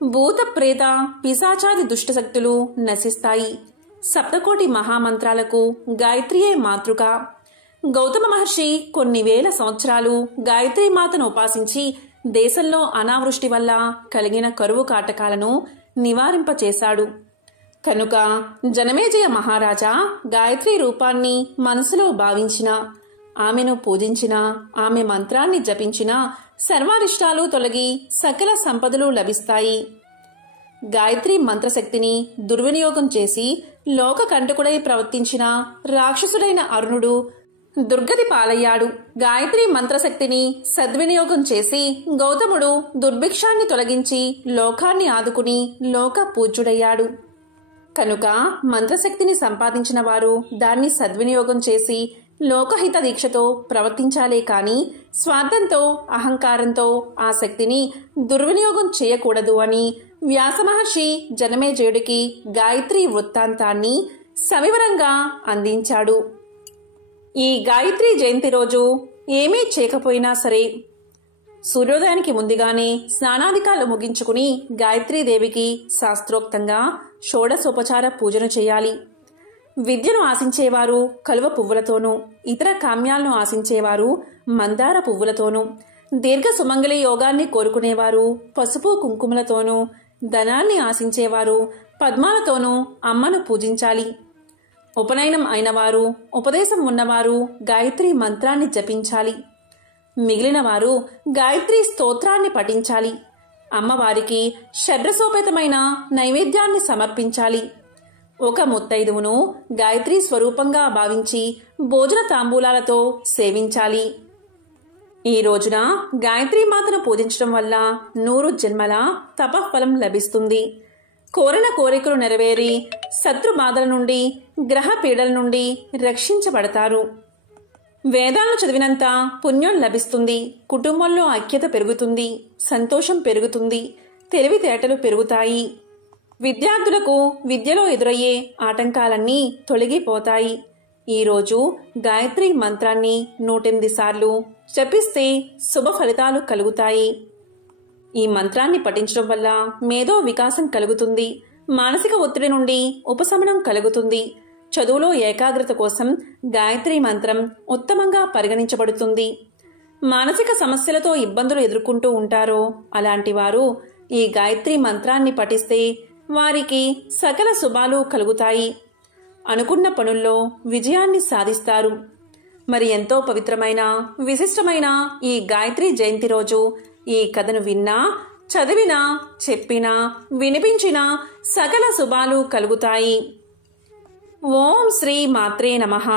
భూత ప్రేత పిశాచాది దుష్టశక్తులు నశిస్తాయి. సప్తకోటి మహామంత్రాలకు గాయత్రియే మాతృక. గౌతమ మహర్షి కొన్ని వేల సంవత్సరాలు గాయత్రీ మాతను ఉపాసించి దేశంలో అనావృష్టి వల్ల కలిగిన కరువు కాటకాలను నివారింపచేశాడు. కనుక జనమేజయ మహారాజా గాయత్రీ రూపాన్ని మనసులో భావించిన, ఆమెను పూజించిన, ఆమె మంత్రాన్ని జపించిన సర్వారిష్టాలు తొలగి సకల సంపదలు లభిస్తాయి. గాయత్రీ మంత్రశక్తిని దుర్వినియోగం చేసి లోక కంటకుడై ప్రవర్తించిన రాక్షసుడైన అరుణుడు దుర్గతి పాలయ్యాడు. గాయత్రీ మంత్రశక్తిని సద్వినియోగం చేసి గౌతముడు దుర్భిక్షాన్ని తొలగించి లోకాన్ని ఆదుకుని లోక పూజ్యుడయ్యాడు. కనుక మంత్రశక్తిని సంపాదించిన వారు దాన్ని సద్వినియోగం చేసి లోకహిత దీక్షతో ప్రవర్తించాలే కాని స్వార్థంతో, అహంకారంతో ఆ శక్తిని దుర్వినియోగం చేయకూడదు అని వ్యాసమహర్షి జనమేజయుడికి గాయత్రీ వృత్తాంతాన్ని సవివరంగా అందించాడు. ఈ గాయత్రి జయంతి రోజు ఏమీ చేయకపోయినా సరే సూర్యోదయానికి ముందుగానే స్నానాధికాలు ముగించుకుని గాయత్రీదేవికి శాస్త్రోక్తంగా షోడశోపచార పూజను చేయాలి. విద్యను ఆశించేవారు కలువ పువ్వులతోనూ, ఇతర కామ్యాలను ఆశించేవారు మందార పువ్వులతోనూ, దీర్ఘ సుమంగళి యోగాన్ని కోరుకునేవారు పసుపు కుంకుమలతోనూ, ధనాన్ని ఆశించేవారు పద్మాలతోనూ అమ్మను పూజించాలి. ఉపనయనం అయినవారు, ఉపదేశం ఉన్నవారు గాయత్రి మంత్రాన్ని జపించాలి. మిగిలిన వారు గాయత్రి స్తోత్రాన్ని పఠించాలి. అమ్మవారికి షడ్రసోపేతమైన నైవేద్యాన్ని సమర్పించాలి. ఒక ముత్తైదువును గాయత్రి స్వరూపంగా భావించి భోజన తాంబూలాలతో సేవించాలి. ఈ రోజున గాయత్రీ మాతను పూజించడం వల్ల 100 జన్మల తపఫలం లభిస్తుంది. కోరిన కోరికలు నెరవేరి శత్రు బాధల నుండి, గ్రహ పీడల నుండి రక్షించబడతారు. వేదాలను చదివినంత పుణ్యం లభిస్తుంది. కుటుంబంలో ఐక్యత పెరుగుతుంది, సంతోషం పెరుగుతుంది, తెలివితేటలు పెరుగుతాయి. విద్యార్థులకు విద్యలో ఎదురయ్యే ఆటంకాలన్నీ తొలగిపోతాయి. ఈరోజు గాయత్రి మంత్రాన్ని 108 సార్లు జపిస్తే శుభ ఫలితాలు కలుగుతాయి. ఈ మంత్రాన్ని పఠించడం వల్ల మేధో వికాసం కలుగుతుంది. మానసిక ఒత్తిడి నుండి ఉపశమనం కలుగుతుంది. చదువులో ఏకాగ్రత కోసం గాయత్రి మంత్రం ఉత్తమంగా పరిగణించబడుతుంది. మానసిక సమస్యలతో ఇబ్బందులు ఎదుర్కొంటూ ఉంటారో అలాంటి వారు ఈ గాయత్రి మంత్రాన్ని పఠిస్తే వారికి సకల శుభాలు కలుగుతాయి. అనుకున్న పనుల్లో విజయాన్ని సాధిస్తారు. మరి ఎంతో పవిత్రమైన, విశిష్టమైన ఈ గాయత్రి జయంతి రోజు ఈ కథను విన్నా, చదివినా, చెప్పినా, వినిపించినా సకల శుభాలు కలుగుతాయి. ఓం శ్రీ మాత్రే నమః.